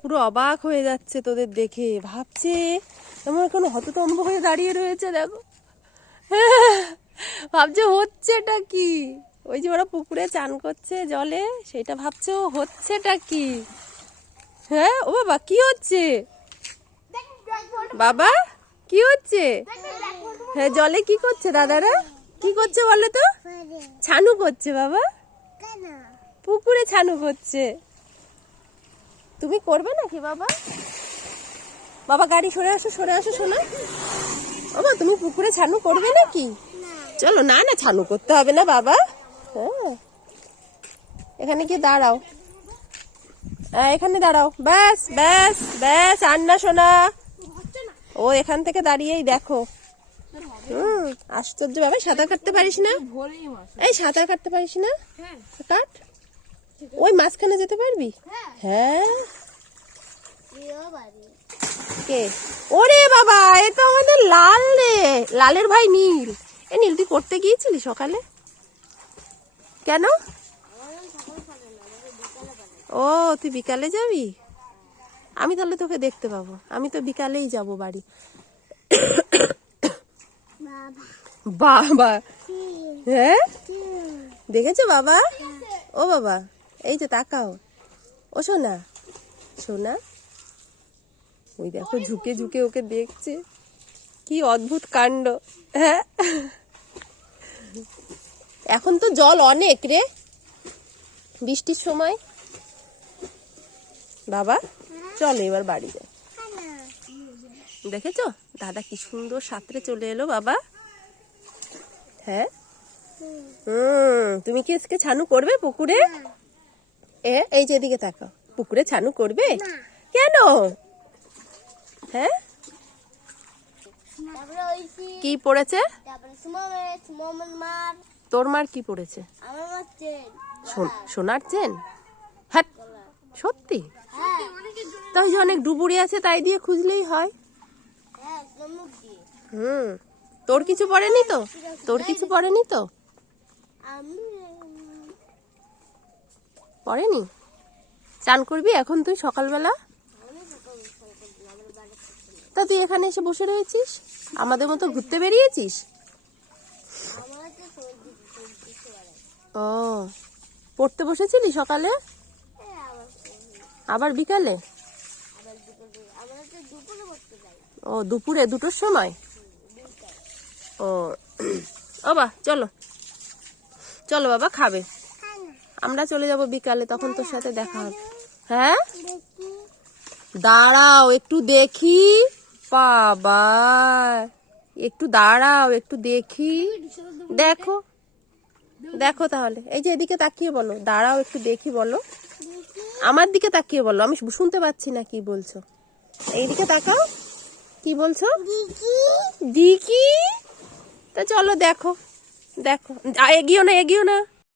পুরো অবাক হয়ে যাচ্ছে তোদের দেখে, ভাবছে এমন কোনো হততম্ব হয়ে দাঁড়িয়ে রয়েছে। দেখো ভাবছে হচ্ছেটা কি, ওই যে ওরা পুকুরে চান করছে জলে, সেটা ভাবছে ও হচ্ছেটা কি। হ্যাঁ ও বাবা কি হচ্ছে, বাবা কি হচ্ছে? হ্যাঁ জলে কি করছে দাদারা, কি করছে বলো তো? ছানু করছে বাবা, পুকুরে ছানু করছে। তুমি করবে নাকি বাবা? বাবা গাড়ি সরে আসো শোনো। বাবা তুমি পুকুরে ছানু করবে নাকি? চলো না না ছানু করতে হবে না বাবা। হ্যাঁ এখানে গিয়ে দাঁড়াও, এখানে দাঁড়াও, ব্যাস ব্যাস ব্যাস, আর না শোনা। ও এখান থেকে দাঁড়িয়েই দেখো। আশ্চর্য বাবা, সাঁতার কাটতে পারিস না? এই সাঁতার কাটতে পারিস না? কাট, ওই মাঝখানে যেতে পারবি? হ্যাঁ কে? ওরে বাবা এ তো আমাদের লাল রে, লালের ভাই নীল। এ নীল তুই পড়তে গিয়েছিলি সকালে কেন? ও তুই বিকালে যাবি, আমি তাহলে তোকে দেখতে পাবো, আমি তো বিকালেই যাব বাড়ি। বাবা হ্যাঁ দেখেছো বাবা? ও বাবা এই যে তাকাও, ও সোনা সোনা, ওই দেখো ঝুঁকে ঝুঁকে ওকে দেখছে, কি অদ্ভুত কাণ্ড। হ্যাঁ এখন তো জল অনেক রে, বৃষ্টির সময়। বাবা চলো এবার বাড়ি যাই। দেখেছো দাদা কি সুন্দর সাঁতরে চলে এলো বাবা। হ্যাঁ তুমি কি আজকে ছানু করবে পুকুরে? এই যে এদিকে তাকাও, পুকুরে ছানু করবে কেন? হ্যাঁ কি পড়েছে তোর মার? কি পড়েছে? সোনার চেন? হ্যাঁ সত্যি? তাই যে অনেক ডুবুরি আছে তাই দিয়ে খুঁজলেই হয়। তোর কিছু পড়েনি তো? তোর কিছু পড়েনি তো? পড়েনি? চান করবি এখন তুই সকালবেলা? তা তুই এখানে এসে বসে রয়েছিস, আমাদের মতো ঘুরতে বেরিয়েছিস? ও পড়তে বসেছিলি সকালে, আবার বিকালে? ও দুপুরে, দুটোর সময়? ও বাবা চলো চলো বাবা, খাবে? আমরা চলে যাব বিকালে, তখন তোর সাথে দেখা হবে। হ্যাঁ দাঁড়াও একটু দেখি, বাবা একটু দাঁড়াও একটু দেখি। দেখো দেখো তাহলে, এই যে এদিকে তাকিয়ে বলো, দাঁড়াও একটু দেখি বলো, আমার দিকে তাকিয়ে বলো, আমি শুনতে পাচ্ছি না কি বলছো। এইদিকে তাকাও, কি বলছো? দিকি। তা চলো দেখো দেখো, এগিয়েও না